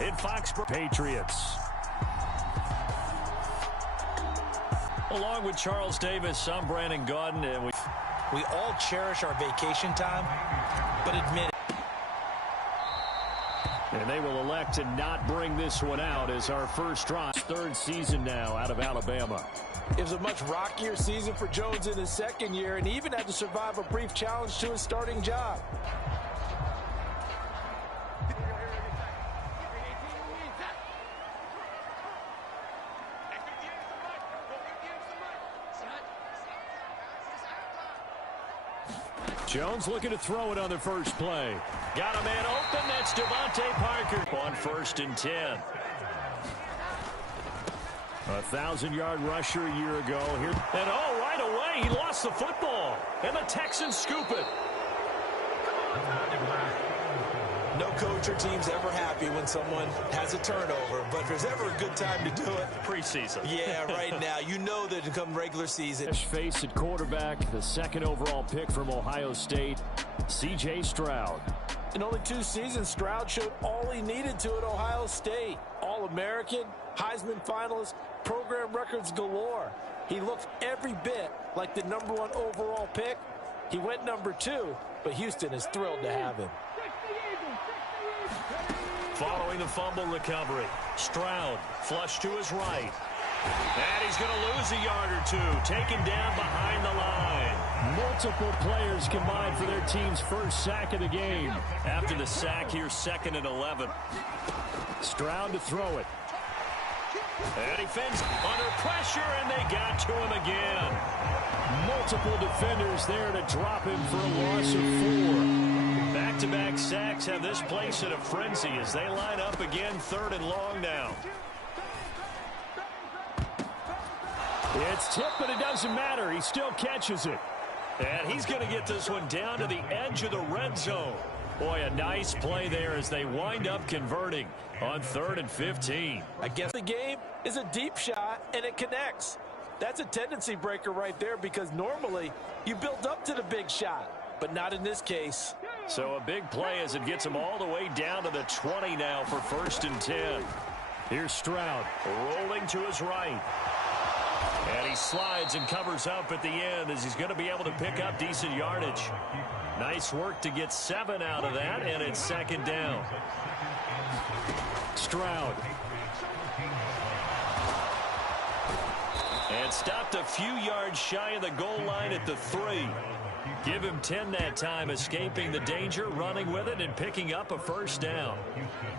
in Foxborough. Patriots. Along with Charles Davis, I'm Brandon Gaudin, and we all cherish our vacation time, but admit it. And they will elect to not bring this one out as our first drive. Third season now out of Alabama. It was a much rockier season for Jones in his second year, and he even had to survive a brief challenge to his starting job. Jones looking to throw it on the first play. Got a man open. That's Devontae Parker on 1st and 10. 1,000-yard rusher a year ago. Here. And right away, he lost the football. And the Texans scoop it. No coach or team's ever happy when someone has a turnover, but if there's ever a good time to do it, preseason. Yeah, right now. You know that to come regular season. Fresh face at quarterback, the second overall pick from Ohio State, C.J. Stroud. In only 2 seasons, Stroud showed all he needed to at Ohio State. All-American, Heisman finalist, program records galore. He looked every bit like the #1 overall pick. He went #2, but Houston is thrilled to have him. Following the fumble recovery, Stroud flush to his right. And he's going to lose a yard or 2, taken down behind the line. Multiple players combined for their team's first sack of the game. After the sack, here's 2nd and 11. Stroud to throw it. And he fends under pressure, and they got to him again. Multiple defenders there to drop him for a loss of 4. Back-to-back sacks have this place in a frenzy as they line up again 3rd and long now. It's tipped, but it doesn't matter. He still catches it. And he's going to get this one down to the edge of the red zone. Boy, a nice play there as they wind up converting on 3rd and 15. I guess the game is a deep shot, and it connects. That's a tendency breaker right there because normally you build up to the big shot, but not in this case. So a big play as it gets him all the way down to the 20 now for 1st and 10. Here's Stroud rolling to his right. And he slides and covers up at the end as he's going to be able to pick up decent yardage. Nice work to get 7 out of that, and it's 2nd down. Stroud. And stopped a few yards shy of the goal line at the 3. Give him 10 that time, escaping the danger, running with it, and picking up a 1st down.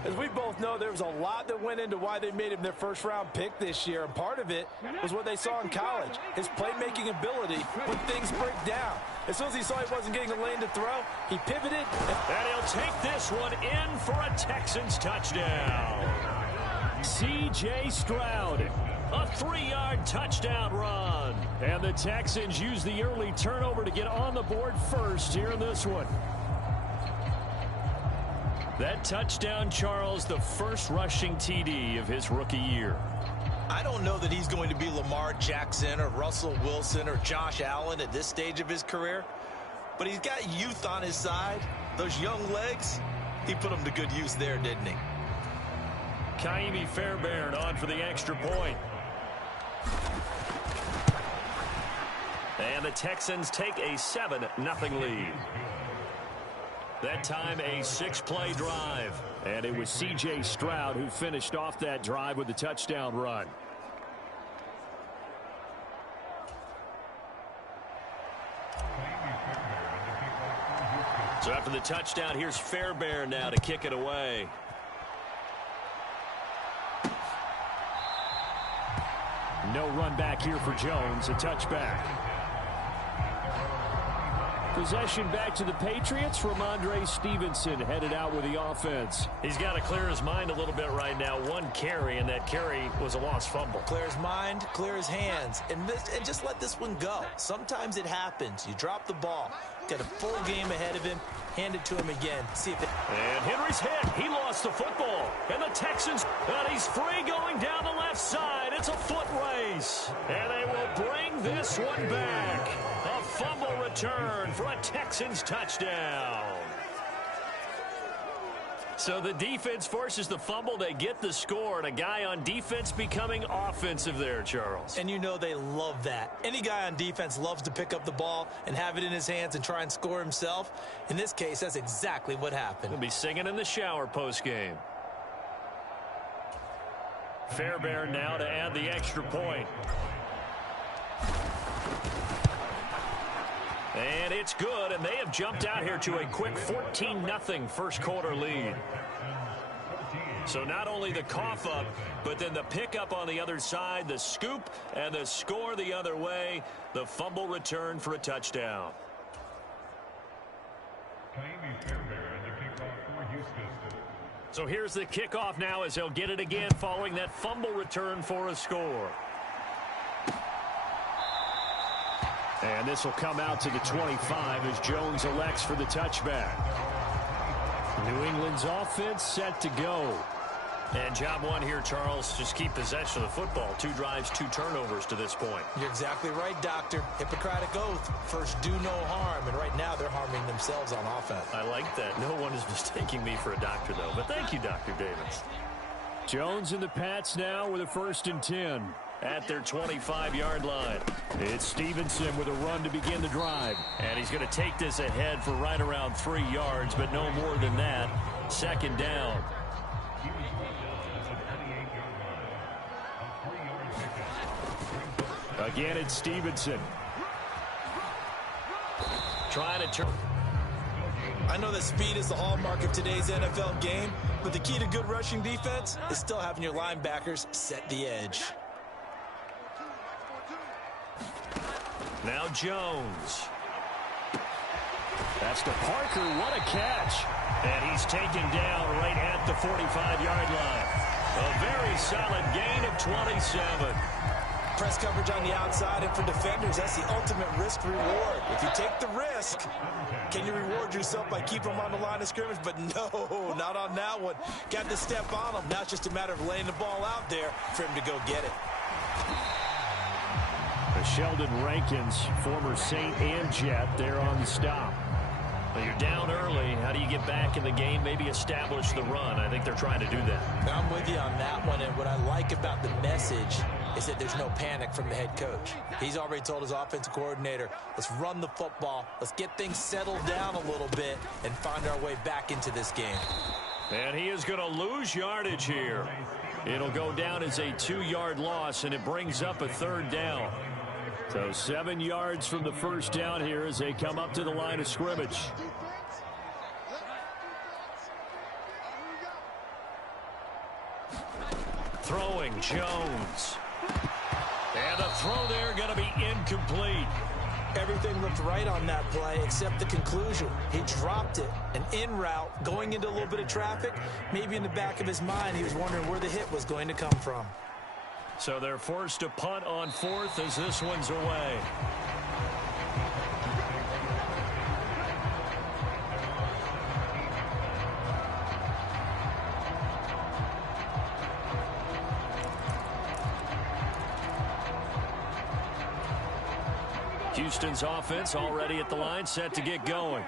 As we both know, there was a lot that went into why they made him their first-round pick this year, and part of it was what they saw in college, his playmaking ability when things break down. As soon as he saw he wasn't getting a lane to throw, he pivoted. And he'll take this one in for a Texans touchdown. C.J. Stroud. A 3-yard touchdown run. And the Texans use the early turnover to get on the board first here in this one. That touchdown, Charles, the first rushing TD of his rookie year. I don't know that he's going to be Lamar Jackson or Russell Wilson or Josh Allen at this stage of his career, but he's got youth on his side. Those young legs, he put them to good use there, didn't he? Kaimi Fairbairn on for the extra point. And the Texans take a 7-0 lead. That time a 6-play drive. And it was C.J. Stroud who finished off that drive with the touchdown run. So after the touchdown, here's Fairbairn now to kick it away. No run back here for Jones, a touchback. Possession back to the Patriots. Ramondre Stevenson headed out with the offense. He's got to clear his mind a little bit right now. 1 carry, and that carry was a lost fumble. Clear his mind, clear his hands, and just let this one go. Sometimes it happens. You drop the ball. Got a full game ahead of him. Hand it to him again. See if it... And Henry's hit. He lost the football. And the Texans, and he's free going down the left side. It's a foot race. And they will bring this one back. A fumble return for a Texans touchdown. So the defense forces the fumble. They get the score, and a guy on defense becoming offensive there, Charles. And you know they love that. Any guy on defense loves to pick up the ball and have it in his hands and try and score himself. In this case, that's exactly what happened. He'll be singing in the shower post-game. Fairbairn now to add the extra point. And it's good, and they have jumped out here to a quick 14-0 first quarter lead. So not only the cough up, but then the pickup on the other side, the scoop, and the score the other way. The fumble return for a touchdown. So here's the kickoff now as they'll get it again following that fumble return for a score. And this will come out to the 25 as Jones elects for the touchback. New England's offense set to go. And job one here, Charles, just keep possession of the football. 2 drives, 2 turnovers to this point. You're exactly right, Doctor. Hippocratic oath. First, do no harm. And right now, they're harming themselves on offense. I like that. No one is mistaking me for a doctor, though. But thank you, Dr. Davis. Jones and the Pats now with a 1st and 10 at their 25-yard line. It's Stevenson with a run to begin the drive. And he's going to take this ahead for right around 3 yards, but no more than that. 2nd down. Again, it's Stevenson. Trying to turn. I know that speed is the hallmark of today's NFL game, but the key to good rushing defense is still having your linebackers set the edge. Now Jones. That's to Parker. What a catch. And he's taken down right at the 45-yard line. A very solid gain of 27. Press coverage on the outside, and for defenders, that's the ultimate risk-reward. If you take the risk, can you reward yourself by keeping them on the line of scrimmage? But no, not on that one. Got to step on them. Now it's just a matter of laying the ball out there for him to go get it. Sheldon Rankins, former Saint and Jet, there on the stop. Well, you're down early. How do you get back in the game? Maybe establish the run. I think they're trying to do that. I'm with you on that one, and what I like about the message is that there's no panic from the head coach. He's already told his offensive coordinator, let's run the football, let's get things settled down a little bit and find our way back into this game. And he is going to lose yardage here. It'll go down as a 2-yard loss, and it brings up a 3rd down. So 7 yards from the 1st down here as they come up to the line of scrimmage. Throwing Jones. And the throw there going to be incomplete. Everything looked right on that play except the conclusion. He dropped it, an in route, going into a little bit of traffic. Maybe in the back of his mind he was wondering where the hit was going to come from. So they're forced to punt on 4th as this one's away. Houston's offense already at the line, set to get going.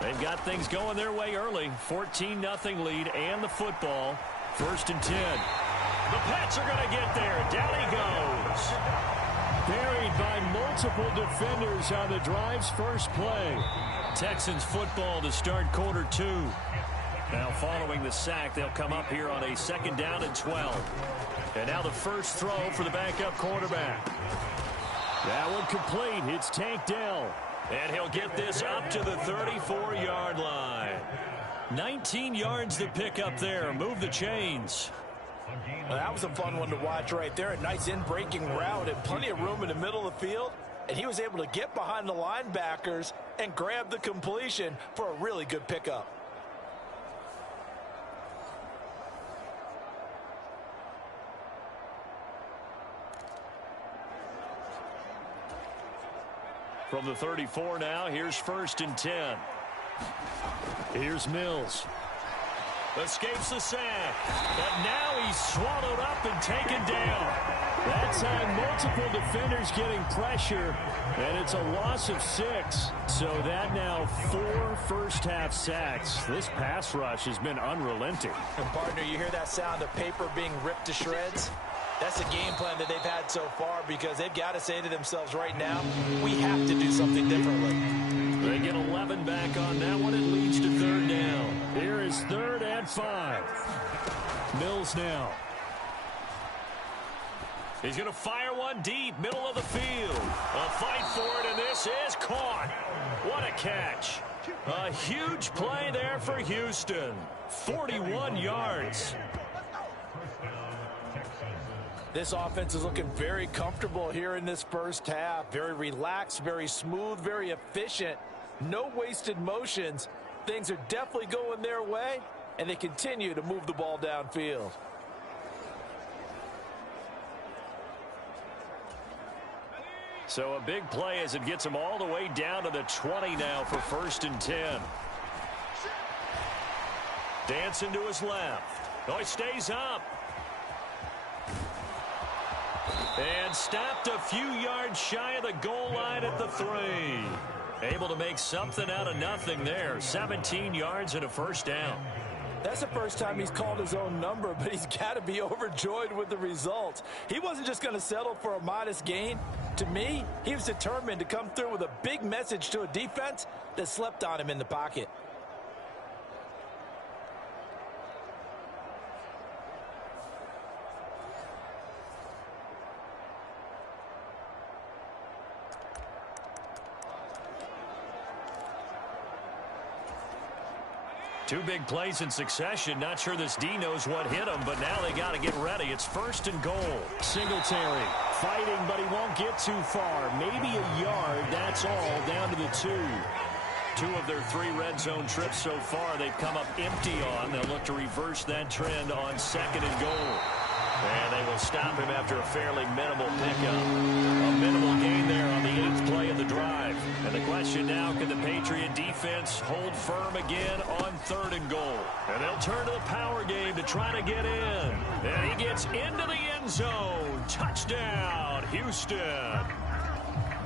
They've got things going their way early. 14-0 lead and the football. 1st and 10. The Pats are going to get there. Down he goes. Buried by multiple defenders on the drive's first play. Texans football to start quarter 2. Now following the sack, they'll come up here on a 2nd down and 12. And now the first throw for the backup quarterback. That one complete. It's Tank Dell. And he'll get this up to the 34-yard line. 19 yards to pick up there. Move the chains. Well, that was a fun one to watch right there. A nice in-breaking route and plenty of room in the middle of the field. And he was able to get behind the linebackers and grab the completion for a really good pickup. From the 34 now, here's 1st and 10. Here's Mills. Escapes the sack. But now he's swallowed up and taken down. That time, multiple defenders getting pressure, and it's a loss of 6. So that now 4 first-half sacks. This pass rush has been unrelenting. And, partner, you hear that sound of paper being ripped to shreds? That's the game plan that they've had so far because they've got to say to themselves right now, we have to do something differently. They get 11 back on that one. It leads to 3rd down. Here is 3rd and 5. Mills now. He's going to fire one deep, middle of the field. A fight for it, and this is caught. What a catch. A huge play there for Houston. 41 yards. This offense is looking very comfortable here in this first half. Very relaxed, very smooth, very efficient. No wasted motions. Things are definitely going their way, and they continue to move the ball downfield. So a big play as it gets him all the way down to the 20 now for 1st and 10. Dancing to his left. Oh, he stays up. And stopped a few yards shy of the goal line at the 3. Able to make something out of nothing there. 17 yards and a 1st down. That's the first time he's called his own number, but he's got to be overjoyed with the results. He wasn't just going to settle for a modest gain. To me, he was determined to come through with a big message to a defense that slept on him in the pocket. Two big plays in succession. Not sure this D knows what hit him, but now they got to get ready. It's 1st and goal. Singletary fighting, but he won't get too far. Maybe a yard. That's all. Down to the 2. 2 of their 3 red zone trips so far they've come up empty on. They'll look to reverse that trend on 2nd and goal. And they will stop him after a fairly minimal pickup. A minimal gain there on the 8th play of the drive. And the question now, can the Patriot defense hold firm again on 3rd and goal? And they'll turn to the power game to try to get in. And he gets into the end zone. Touchdown, Houston.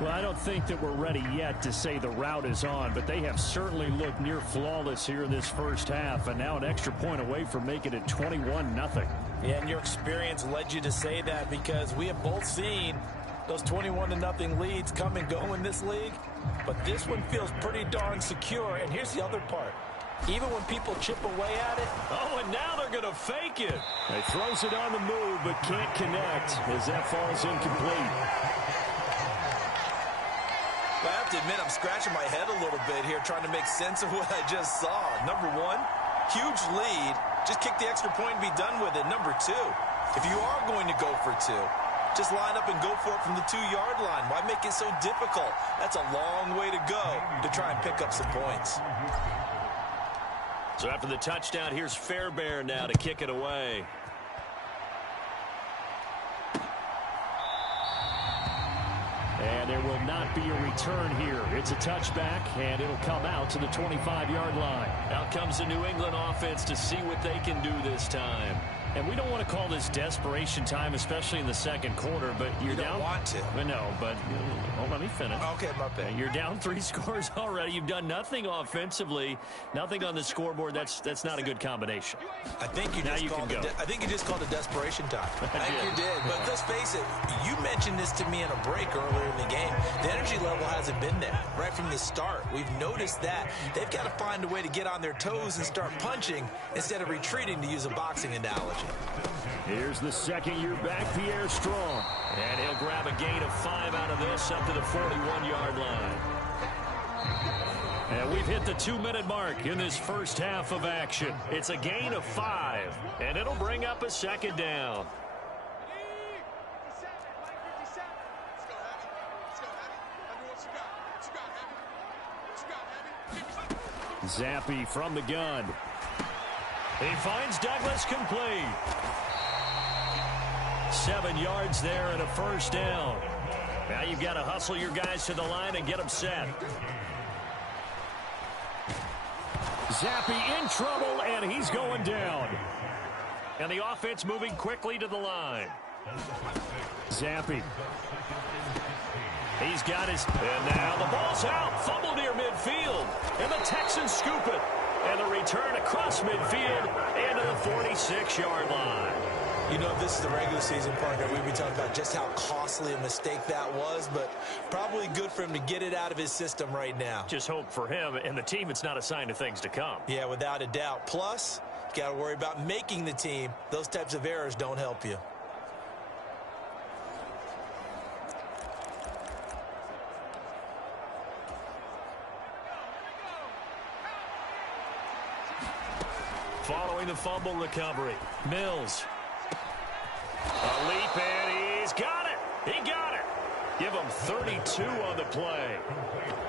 Well, I don't think that we're ready yet to say the route is on, but they have certainly looked near flawless here in this first half, and now an extra point away from making it 21-0. Yeah, and your experience led you to say that because we have both seen those 21-0 leads come and go in this league, but this one feels pretty darn secure. And here's the other part. Even when people chip away at it. Oh, and now they're going to fake it. He throws it on the move, but can't connect as that falls incomplete. I have to admit, I'm scratching my head a little bit here trying to make sense of what I just saw. Number 1, huge lead. Just kick the extra point and be done with it. Number 2, if you are going to go for 2, just line up and go for it from the 2-yard line. Why make it so difficult? That's a long way to go to try and pick up some points. So after the touchdown, here's Fairbairn now to kick it away. And there will not be a return here. It's a touchback, and it'll come out to the 25-yard line. Out comes the New England offense to see what they can do this time. And we don't want to call this desperation time, especially in the second quarter, but you're down. You don't want to. No, but let me finish. Okay, my bad. You're down 3 scores already. You've done nothing offensively, nothing on the scoreboard. That's not a good combination. I think you just called it desperation time. I think you did. But let's face it, you mentioned this to me in a break earlier in the game. The energy level hasn't been there right from the start. We've noticed that. They've got to find a way to get on their toes and start punching instead of retreating, to use a boxing analogy. Here's the second-year back, Pierre Strong. And he'll grab a gain of 5 out of this up to the 41-yard line. And we've hit the 2-minute mark in this first half of action. It's a gain of 5, and it'll bring up a 2nd down. Zappi from the gun. He finds Douglas complete. 7 yards there and a 1st down. Now you've got to hustle your guys to the line and get them set. Zappi in trouble, and he's going down. And the offense moving quickly to the line. Zampi. He's got his... And now the ball's out. Fumble near midfield. And the Texans scoop it. And the return across midfield and to the 46-yard line. You know, if this is the regular season, partner, we'd be talking about just how costly a mistake that was, but probably good for him to get it out of his system right now. Just hope for him and the team it's not a sign of things to come. Yeah, without a doubt. Plus, you got to worry about making the team. Those types of errors don't help you. Following the fumble recovery, Mills. A leap, and he's got it. He got it. Give him 32 on the play.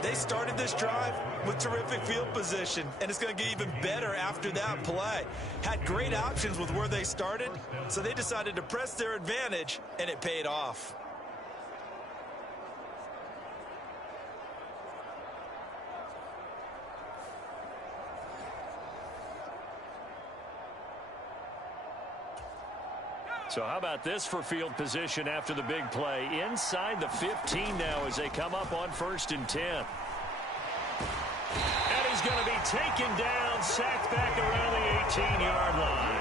They started this drive with terrific field position, and it's going to get even better after that play. Had great options with where they started, so they decided to press their advantage, and it paid off. So how about this for field position after the big play? Inside the 15 now as they come up on 1st and 10. And he's going to be taken down, sacked back around the 18-yard line.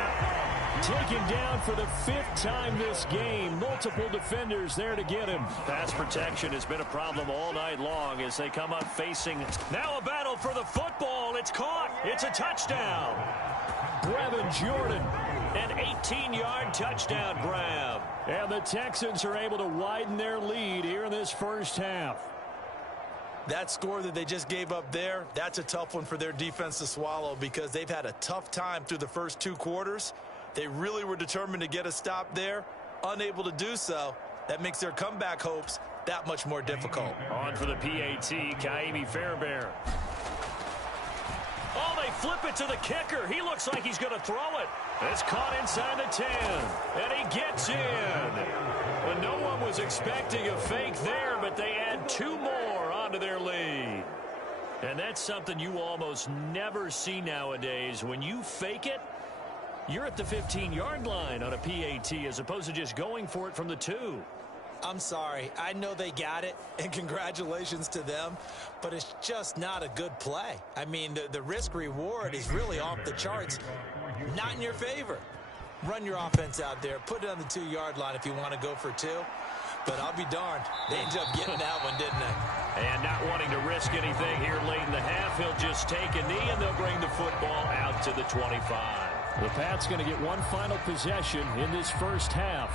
Taken down for the 5th time this game. Multiple defenders there to get him. Pass protection has been a problem all night long as they come up facing. Now a battle for the football. It's caught. It's a touchdown. Brevin Jordan. An 18-yard touchdown grab. And the Texans are able to widen their lead here in this first half. That score that they just gave up there, that's a tough one for their defense to swallow because they've had a tough time through the first 2 quarters. They really were determined to get a stop there, unable to do so. That makes their comeback hopes that much more difficult. On for the PAT, Kaimi Fairbairn. Oh, they flip it to the kicker. He looks like he's going to throw it. It's caught inside the 10, and he gets in. Well, no one was expecting a fake there, but they add 2 more onto their lead. And that's something you almost never see nowadays. When you fake it, you're at the 15-yard line on a PAT as opposed to just going for it from the 2. I'm sorry. I know they got it, and congratulations to them, but it's just not a good play. I mean, the risk-reward is really off the charts. Not in your favor. Run your offense out there. Put it on the 2-yard line if you want to go for 2. But I'll be darned. They ended up getting that one, didn't they? And not wanting to risk anything here late in the half, he'll just take a knee, and they'll bring the football out to the 25. The Pats going to get one final possession in this first half.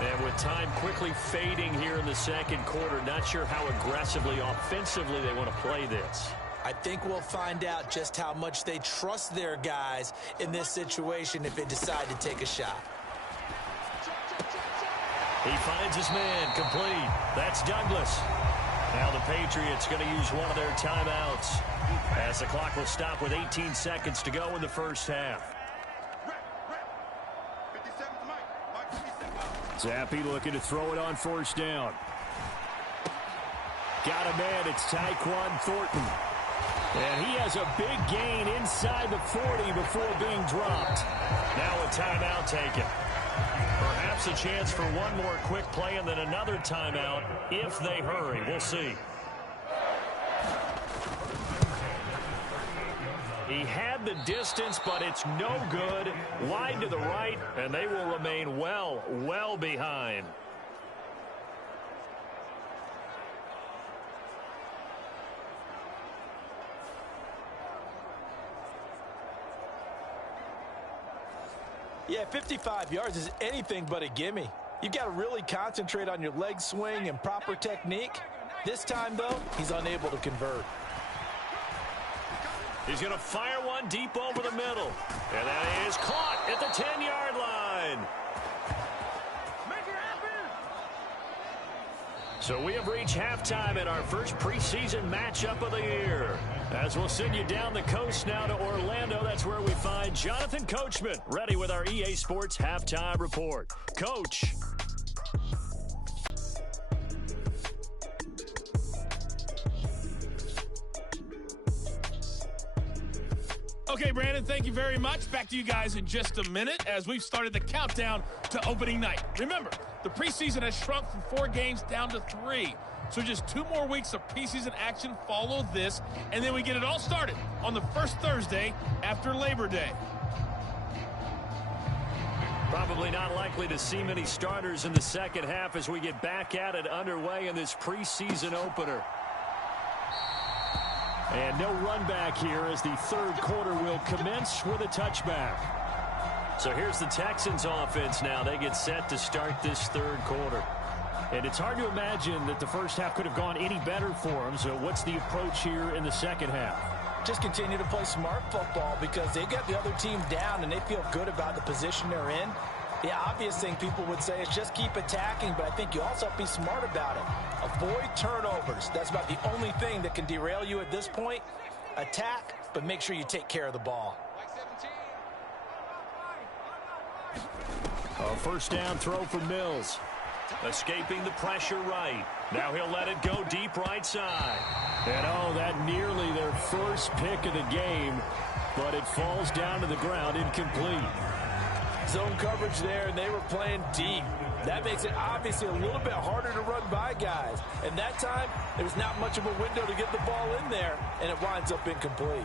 And with time quickly fading here in the second quarter, not sure how aggressively, offensively they want to play this. I think we'll find out just how much they trust their guys in this situation if they decide to take a shot. He finds his man complete. That's Douglas. Now the Patriots going to use one of their timeouts as the clock will stop with 18 seconds to go in the first half. Zampi looking to throw it on 1st down. Got a man. It's Tyquan Thornton. And he has a big gain inside the 40 before being dropped. Now a timeout taken. Perhaps a chance for one more quick play and then another timeout if they hurry. We'll see. He had the distance, but it's no good. Wide to the right, and they will remain well behind. Yeah, 55 yards is anything but a gimme. You've got to really concentrate on your leg swing and proper technique. This time, though, he's unable to convert. He's going to fire one deep over the middle. And that is caught at the 10-yard line. So we have reached halftime in our first preseason matchup of the year. As we'll send you down the coast now to Orlando, that's where we find Jonathan Coachman, ready with our EA Sports Halftime Report. Coach. Okay, Brandon, thank you very much. Back to you guys in just a minute as we've started the countdown to opening night. Remember, the preseason has shrunk from 4 games down to 3. So just 2 more weeks of preseason action follow this, and then we get it all started on the first Thursday after Labor Day. Probably not likely to see many starters in the second half as we get back at it underway in this preseason opener. And no run back here as the third quarter will commence with a touchback. So here's the Texans offense now. They get set to start this third quarter. And it's hard to imagine that the first half could have gone any better for them. So what's the approach here in the second half? Just continue to play smart football because they got the other team down and they feel good about the position they're in. The obvious thing people would say is just keep attacking, but I think you also have to be smart about it. Avoid turnovers. That's about the only thing that can derail you at this point. Attack, but make sure you take care of the ball. A first down throw for Mills. Escaping the pressure right. Now he'll let it go deep right side. And oh, that nearly their first pick of the game, but it falls down to the ground incomplete. Zone coverage there, and they were playing deep. That makes it obviously a little bit harder to run by guys. And that time, there was not much of a window to get the ball in there, and it winds up incomplete.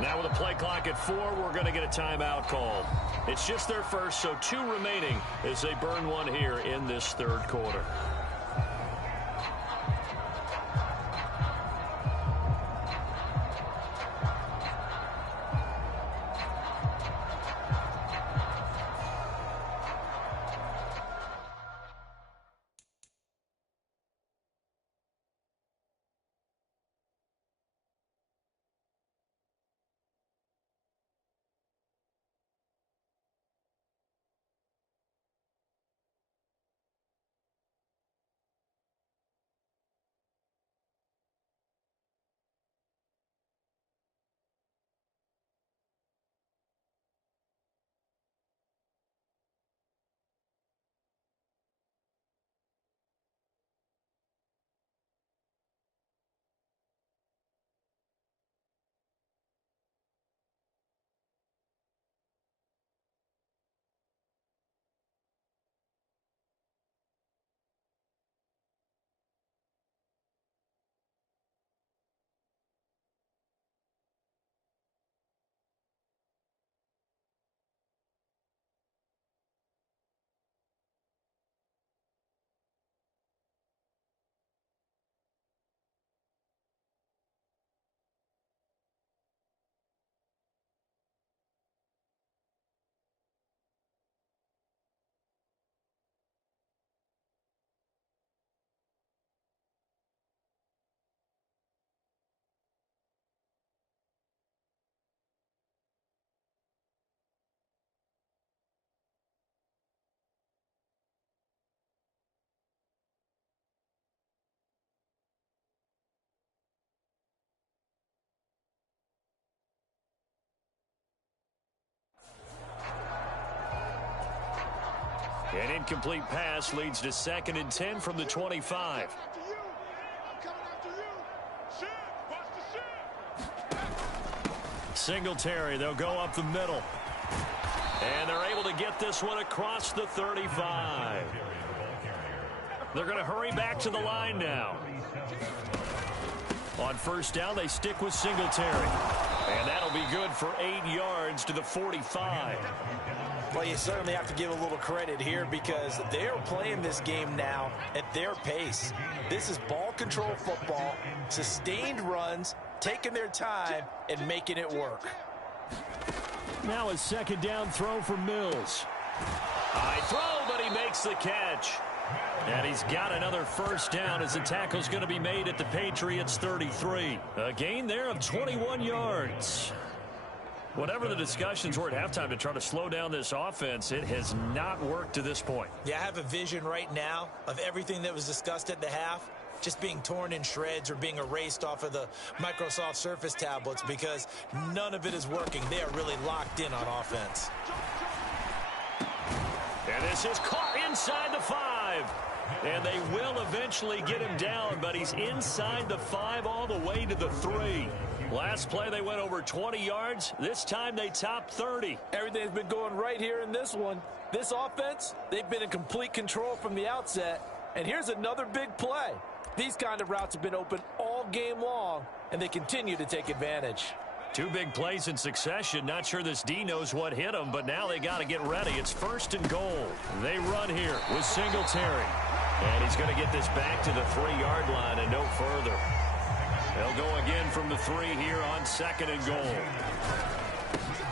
Now with a play clock at 4, we're going to get a timeout called. It's just their first, so 2 remaining as they burn one here in this third quarter. An incomplete pass leads to 2nd and 10 from the 25. Singletary, they'll go up the middle. And they're able to get this one across the 35. They're going to hurry back to the line now. On first down, they stick with Singletary. And that'll be good for 8 yards to the 45. Well, you certainly have to give a little credit here because they're playing this game now at their pace. This is ball control football, sustained runs, taking their time, and making it work. Now a 2nd down throw for Mills. High throw, but he makes the catch. And he's got another first down as the tackle's going to be made at the Patriots 33. A gain there of 21 yards. Whatever the discussions were at halftime to try to slow down this offense, it has not worked to this point. Yeah, I have a vision right now of everything that was discussed at the half just being torn in shreds or being erased off of the Microsoft Surface tablets because none of it is working. They are really locked in on offense. And this is caught inside the 5. And they will eventually get him down, but he's inside the 5 all the way to the 3. Last play, they went over 20 yards. This time, they topped 30. Everything's been going right here in this one. This offense, they've been in complete control from the outset. And here's another big play. These kind of routes have been open all game long, and they continue to take advantage. 2 big plays in succession. Not sure this D knows what hit him, but now they got to get ready. It's 1st and goal. They run here with Singletary. And he's going to get this back to the 3-yard line and no further. They'll go again from the 3 here on 2nd and goal.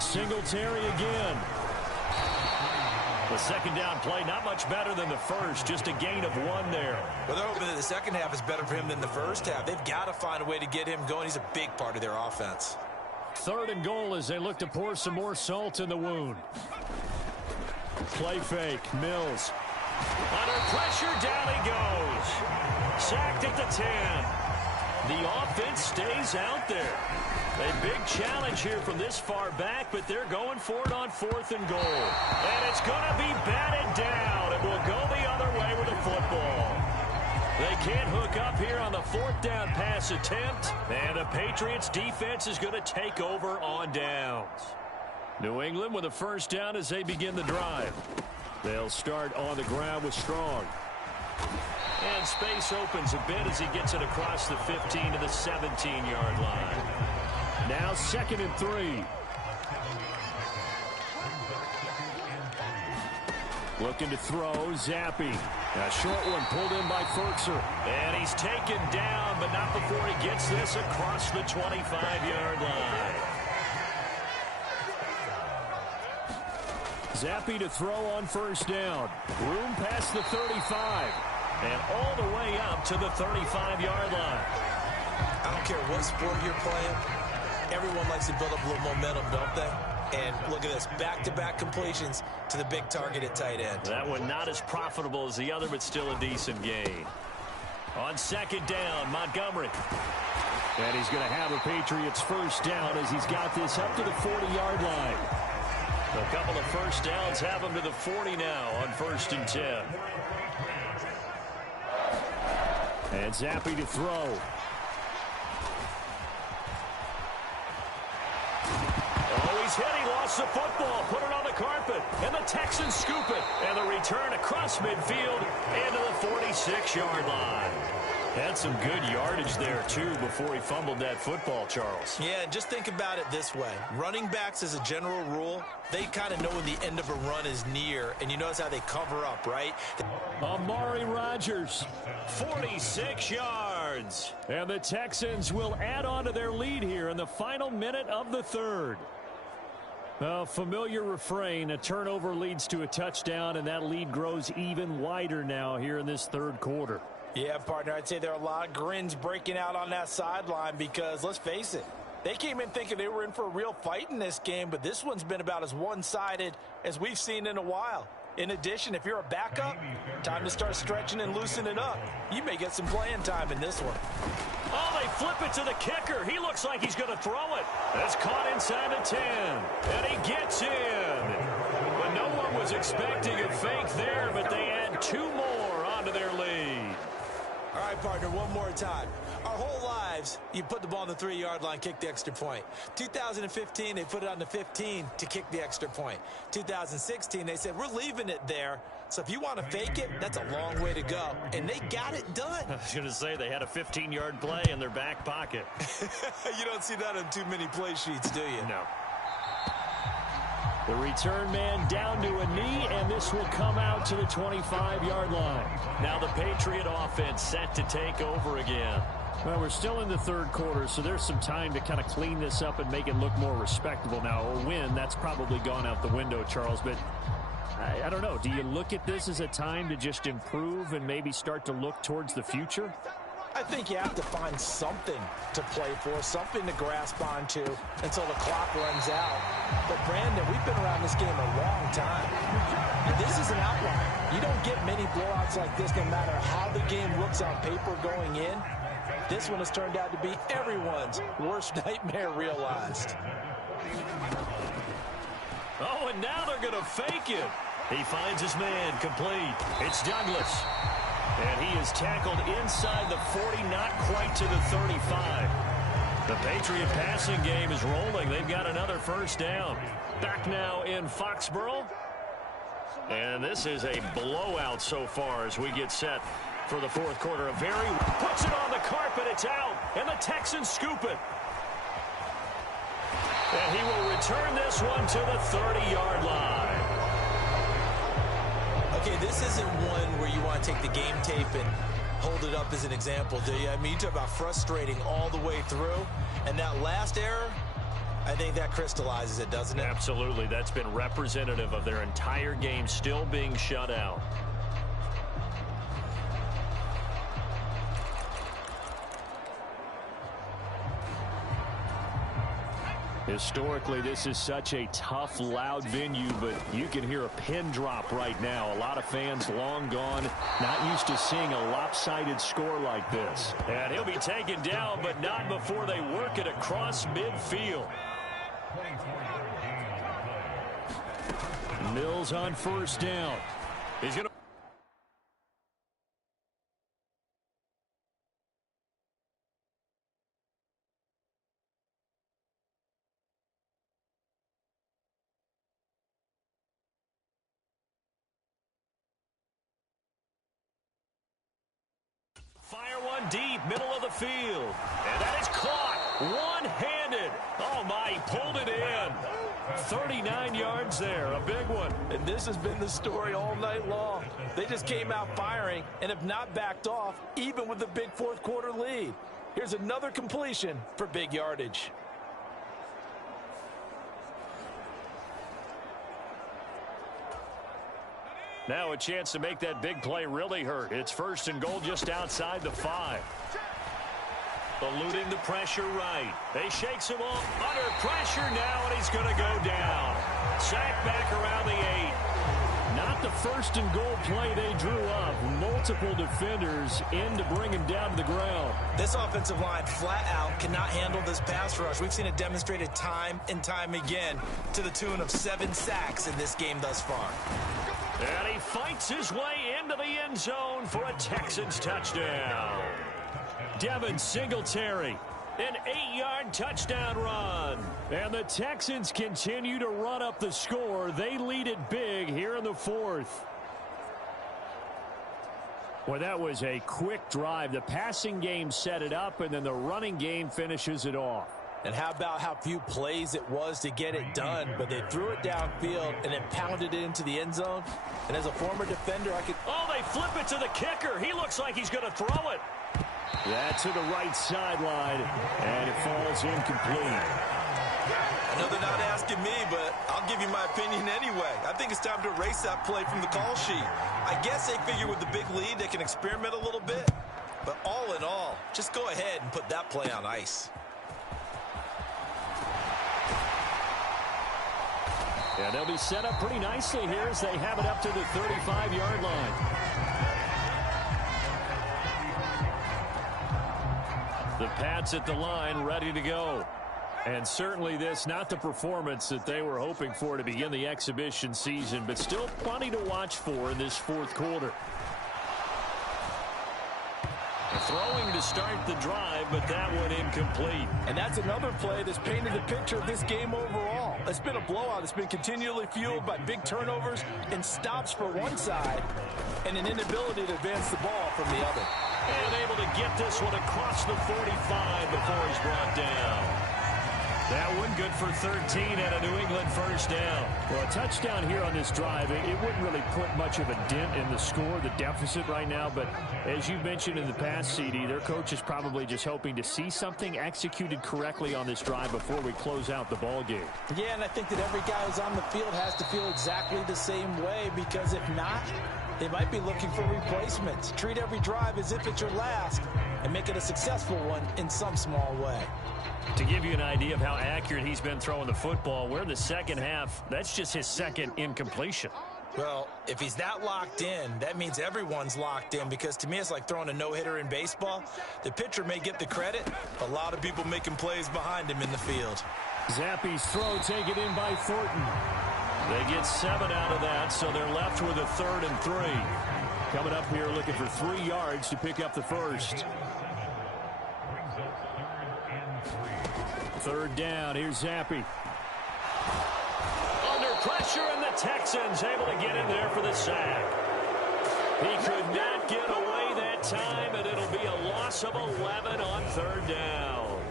Singletary again. The 2nd down play, not much better than the first, just a gain of 1 there. Well, they're hoping that the second half is better for him than the first half. They've got to find a way to get him going. He's a big part of their offense. 3rd and goal as they look to pour some more salt in the wound. Play fake, Mills. Under pressure, down he goes. Sacked at the 10. The offense stays out there. A big challenge here from this far back, but they're going for it on 4th and goal. And it's going to be batted down. It will go the other way with the football. They can't hook up here on the 4th down pass attempt. And the Patriots defense is going to take over on downs. New England with a 1st down as they begin the drive. They'll start on the ground with Strong. And space opens a bit as he gets it across the 15 to the 17-yard line. Now 2nd and 3. Looking to throw, Zappi. A short one pulled in by Ferkser. And he's taken down, but not before he gets this across the 25-yard line. Zappi to throw on 1st down. Room past the 35. And all the way up to the 35-yard line. I don't care what sport you're playing. Everyone likes to build up a little momentum, don't they? And look at this, back-to-back completions to the big target at tight end. That one not as profitable as the other, but still a decent gain. On 2nd down, Montgomery. And he's going to have a Patriots 1st down as he's got this up to the 40-yard line. A couple of 1st downs have him to the 40 now on 1st and 10. And Zappi to throw. Oh, he's hit. He lost the football. Put it on the carpet. And the Texans scoop it. And the return across midfield into the 46-yard line. Had some good yardage there, too, before he fumbled that football, Charles. Yeah, and just think about it this way. Running backs, as a general rule, they kind of know when the end of a run is near, and you notice how they cover up, right? Amari Rodgers, 46 yards. And the Texans will add on to their lead here in the final minute of the 3rd. A familiar refrain, a turnover leads to a touchdown, and that lead grows even wider now here in this 3rd quarter. Yeah, partner, I'd say there are a lot of grins breaking out on that sideline because, let's face it, they came in thinking they were in for a real fight in this game, but this one's been about as one-sided as we've seen in a while. In addition, if you're a backup, time to start stretching and loosening up. You may get some playing time in this one. Oh, they flip it to the kicker. He looks like he's going to throw it. That's caught inside the 10. And he gets in. But no one was expecting a fake there, but they add 2 more onto their lead. All right, partner, one more time. Our whole lives, you put the ball on the 3-yard line, kick the extra point. 2015, they put it on the 15 to kick the extra point. 2016, they said, we're leaving it there. So if you want to fake it, that's a long way to go. And they got it done. I was going to say, they had a 15-yard play in their back pocket. You don't see that on too many play sheets, do you? No. The return man down to a knee, and this will come out to the 25-yard line. Now the Patriot offense set to take over again. Well, we're still in the 3rd quarter, so there's some time to kind of clean this up and make it look more respectable. Now, a win, that's probably gone out the window, Charles, but I don't know. Do you look at this as a time to just improve and maybe start to look towards the future? I think you have to find something to play for, something to grasp onto until the clock runs out. But, Brandon, we've been around this game a long time. This is an outlier. You don't get many blowouts like this no matter how the game looks on paper going in. This one has turned out to be everyone's worst nightmare realized. Oh, and now they're going to fake it. He finds his man complete. It's Douglas. And he is tackled inside the 40, not quite to the 35. The Patriot passing game is rolling. They've got another first down. Back now in Foxborough. And this is a blowout so far as we get set for the fourth quarter. Puts it on the carpet. It's out. And the Texans scoop it. And he will return this one to the 30-yard line. Okay, this isn't one where you want to take the game tape and hold it up as an example, do you? I mean, you talk about frustrating all the way through. And that last error, I think that crystallizes it, doesn't it? Absolutely. That's been representative of their entire game still being shut out. Historically, this is such a tough, loud venue, but you can hear a pin drop right now. A lot of fans long gone, not used to seeing a lopsided score like this. And he'll be taken down, but not before they work it across midfield. Mills on first down. He's going to... Fire one deep, middle of the field. And that is caught. One-handed. Oh, my, he pulled it in. 39 yards there, a big one. And this has been the story all night long. They just came out firing and have not backed off, even with the big fourth quarter lead. Here's another completion for big yardage. Now a chance to make that big play really hurt. It's first and goal just outside the 5. Eluding the pressure right. They shakes him off under pressure now, and he's going to go down. Sacked back around the 8. Not the first and goal play they drew up. Multiple defenders in to bring him down to the ground. This offensive line flat out cannot handle this pass rush. We've seen it demonstrated time and time again to the tune of 7 sacks in this game thus far. And he fights his way into the end zone for a Texans touchdown. Devin Singletary, an 8-yard touchdown run. And the Texans continue to run up the score. They lead it big here in the fourth. Well, that was a quick drive. The passing game set it up, and then the running game finishes it off. And how about how few plays it was to get it done, but they threw it downfield and then pounded it into the end zone. And as a former defender, I could... Oh, they flip it to the kicker. He looks like he's going to throw it. That's to the right sideline, and it falls incomplete. I know they're not asking me, but I'll give you my opinion anyway. I think it's time to erase that play from the call sheet. I guess they figure with the big lead they can experiment a little bit. But all in all, just go ahead and put that play on ice. Yeah, they'll be set up pretty nicely here as they have it up to the 35-yard line. The Pats at the line, ready to go. And certainly this, not the performance that they were hoping for to begin the exhibition season, but still plenty to watch for in this fourth quarter. Throwing to start the drive, but that one incomplete. And that's another play that's painted the picture of this game overall. It's been a blowout. It's been continually fueled by big turnovers and stops for one side and an inability to advance the ball from the other. And able to get this one across the 45 before he's brought down. That one good for 13 and a New England first down. Well, a touchdown here on this drive, it wouldn't really put much of a dent in the score, the deficit right now. But as you mentioned in the past, CD, their coach is probably just hoping to see something executed correctly on this drive before we close out the ball game. Yeah, and I think that every guy who's on the field has to feel exactly the same way, because if not, They might be looking for replacements. Treat every drive as if it's your last and make it a successful one in some small way. To give you an idea of how accurate he's been throwing the football, we're in the second half. That's just his second incompletion. Well, if he's that locked in, that means everyone's locked in, because to me it's like throwing a no-hitter in baseball. The pitcher may get the credit, a lot of people making plays behind him in the field. Zappe's throw taken in by Thornton. They get 7 out of that, so they're left with a 3rd and 3. Coming up here looking for 3 yards to pick up the first. 3rd down, here's Zappe. Under pressure, and the Texans able to get in there for the sack. He could not get away that time, and it'll be a loss of 11 on 3rd down.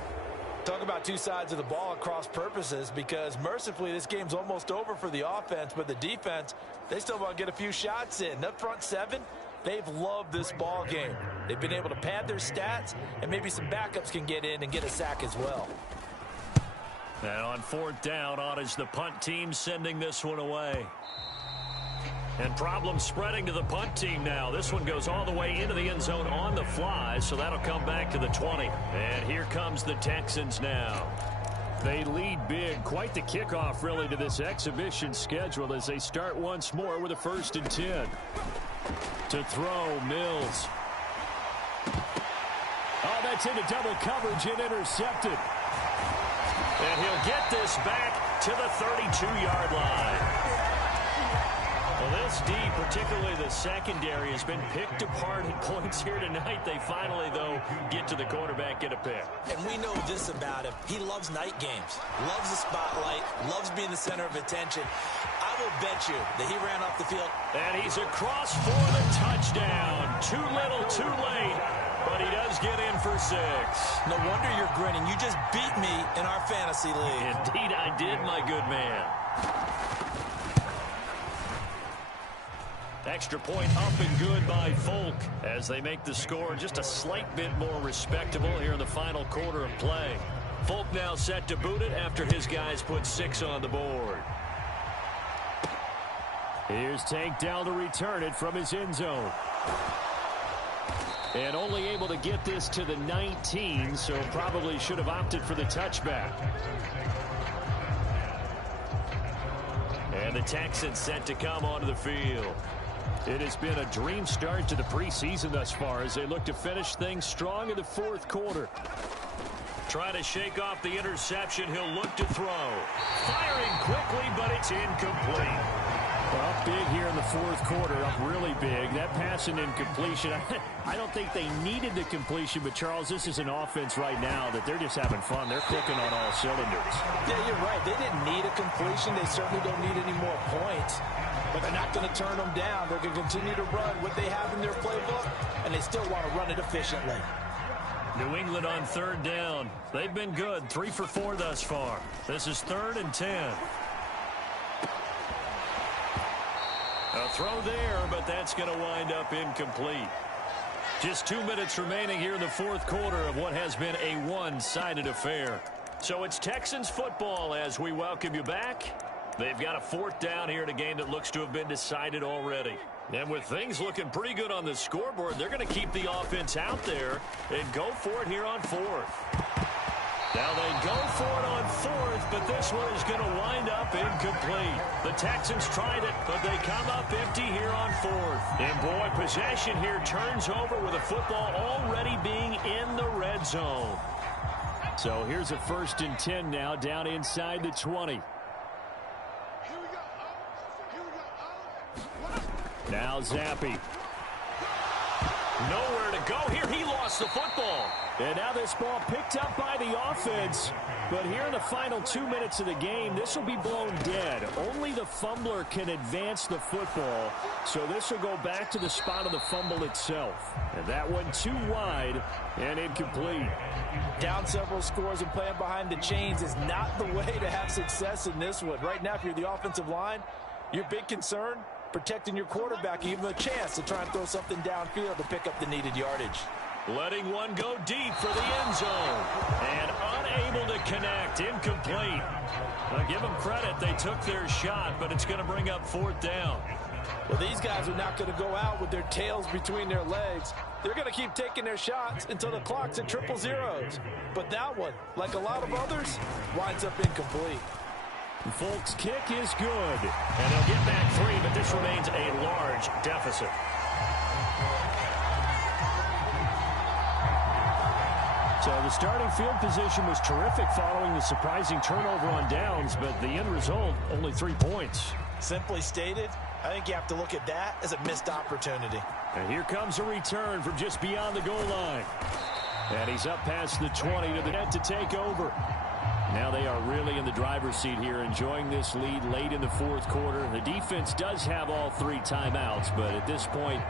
Talk about two sides of the ball at cross purposes, because mercifully this game's almost over for the offense, but the defense, they still want to get a few shots in. That front 7, they've loved this ball game. They've been able to pad their stats, and maybe some backups can get in and get a sack as well. And on 4th down, on is the punt team sending this one away. And problems spreading to the punt team now. This one goes all the way into the end zone on the fly, so that'll come back to the 20. And here comes the Texans now. They lead big. Quite the kickoff, really, to this exhibition schedule as they start once more with a 1st and 10. To throw, Mills. Oh, that's into double coverage and intercepted. And he'll get this back to the 32-yard line. Well, this D, particularly the secondary, has been picked apart at points here tonight. They finally, though, get to the quarterback, get a pick. And we know this about him. He loves night games, loves the spotlight, loves being the center of attention. I will bet you that he ran off the field. And he's across for the touchdown. Too little, too late. But he does get in for 6. No wonder you're grinning. You just beat me in our fantasy league. Indeed I did, my good man. Extra point up and good by Folk as they make the score just a slight bit more respectable here in the final quarter of play. Folk now set to boot it after his guys put 6 on the board. Here's Tank down to return it from his end zone. And only able to get this to the 19, so probably should have opted for the touchback. And the Texans set to come onto the field. It has been a dream start to the preseason thus far as they look to finish things strong in the 4th quarter. Trying to shake off the interception, he'll look to throw. Firing quickly, but it's incomplete. Up big here in the 4th quarter, up really big. That pass and incompletion, I don't think they needed the completion, but Charles, this is an offense right now that they're just having fun. They're clicking on all cylinders. Yeah, you're right. They didn't need a completion. They certainly don't need any more points, but they're not going to turn them down. They're going to continue to run what they have in their playbook, and they still want to run it efficiently. New England on 3rd down. They've been good, 3 for 4 thus far. This is 3rd and 10. A throw there, but that's going to wind up incomplete. Just 2 minutes remaining here in the 4th quarter of what has been a one-sided affair. So it's Texans football as we welcome you back. They've got a 4th down here in a game that looks to have been decided already. And with things looking pretty good on the scoreboard, they're going to keep the offense out there and go for it here on 4th. Now they go for it on 4th, but this one is going to wind up incomplete. The Texans tried it, but they come up empty here on 4th. And boy, possession here turns over with the football already being in the red zone. So here's a 1st and 10 now down inside the 20. Now Zappe. Nowhere to go here. He lost the football. And now this ball picked up by the offense. But here in the final 2 minutes of the game, this will be blown dead. Only the fumbler can advance the football. So this will go back to the spot of the fumble itself. And that one too wide and incomplete. Down several scores and playing behind the chains is not the way to have success in this one. Right now, if you're the offensive line, your big concern, protecting your quarterback, give him a chance to try and throw something downfield to pick up the needed yardage. Letting one go deep for the end zone. And unable to connect. Incomplete. Now give them credit. They took their shot, but it's going to bring up 4th down. Well, these guys are not going to go out with their tails between their legs. They're going to keep taking their shots until the clock's at triple zeros. But that one, like a lot of others, winds up incomplete. Folk's kick is good. And they'll get back 3, but this remains a large deficit. So the starting field position was terrific following the surprising turnover on downs, but the end result, only 3 points. Simply stated, I think you have to look at that as a missed opportunity. And here comes a return from just beyond the goal line. And he's up past the 20 to the net to take over. Now they are really in the driver's seat here, enjoying this lead late in the fourth quarter. The defense does have all 3 timeouts, but at this point,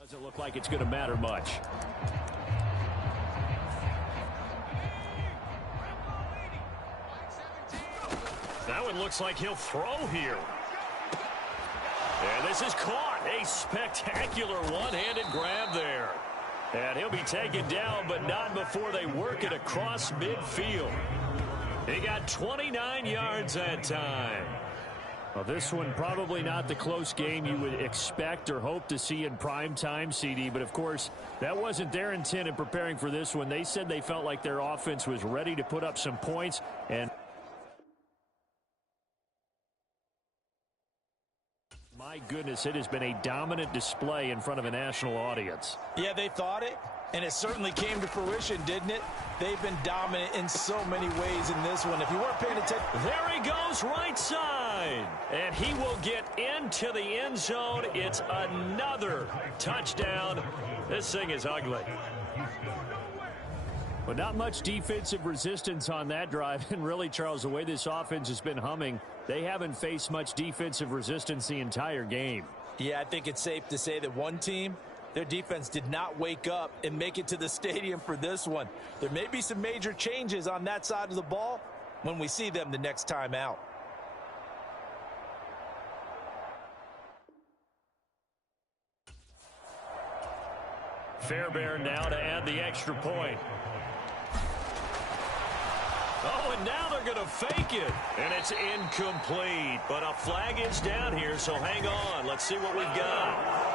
doesn't look like it's going to matter much. That one looks like he'll throw here. And this is caught. A spectacular one-handed grab there. And he'll be taken down, but not before they work it across midfield. He got 29 yards that time. Well, this one probably not the close game you would expect or hope to see in prime time, CD. But, of course, that wasn't their intent in preparing for this one. They said they felt like their offense was ready to put up some points. And my goodness, it has been a dominant display in front of a national audience. Yeah, they thought it, and it certainly came to fruition, didn't it? They've been dominant in so many ways in this one. If you weren't paying attention. There he goes, right side. And he will get into the end zone. It's another touchdown. This thing is ugly. But not much defensive resistance on that drive. And really, Charles, the way this offense has been humming, they haven't faced much defensive resistance the entire game. Yeah, I think it's safe to say that one team, their defense did not wake up and make it to the stadium for this one. There may be some major changes on that side of the ball when we see them the next time out. Fairbairn now to add the extra point. Oh, and now they're going to fake it. And it's incomplete. But a flag is down here, so hang on. Let's see what we've got.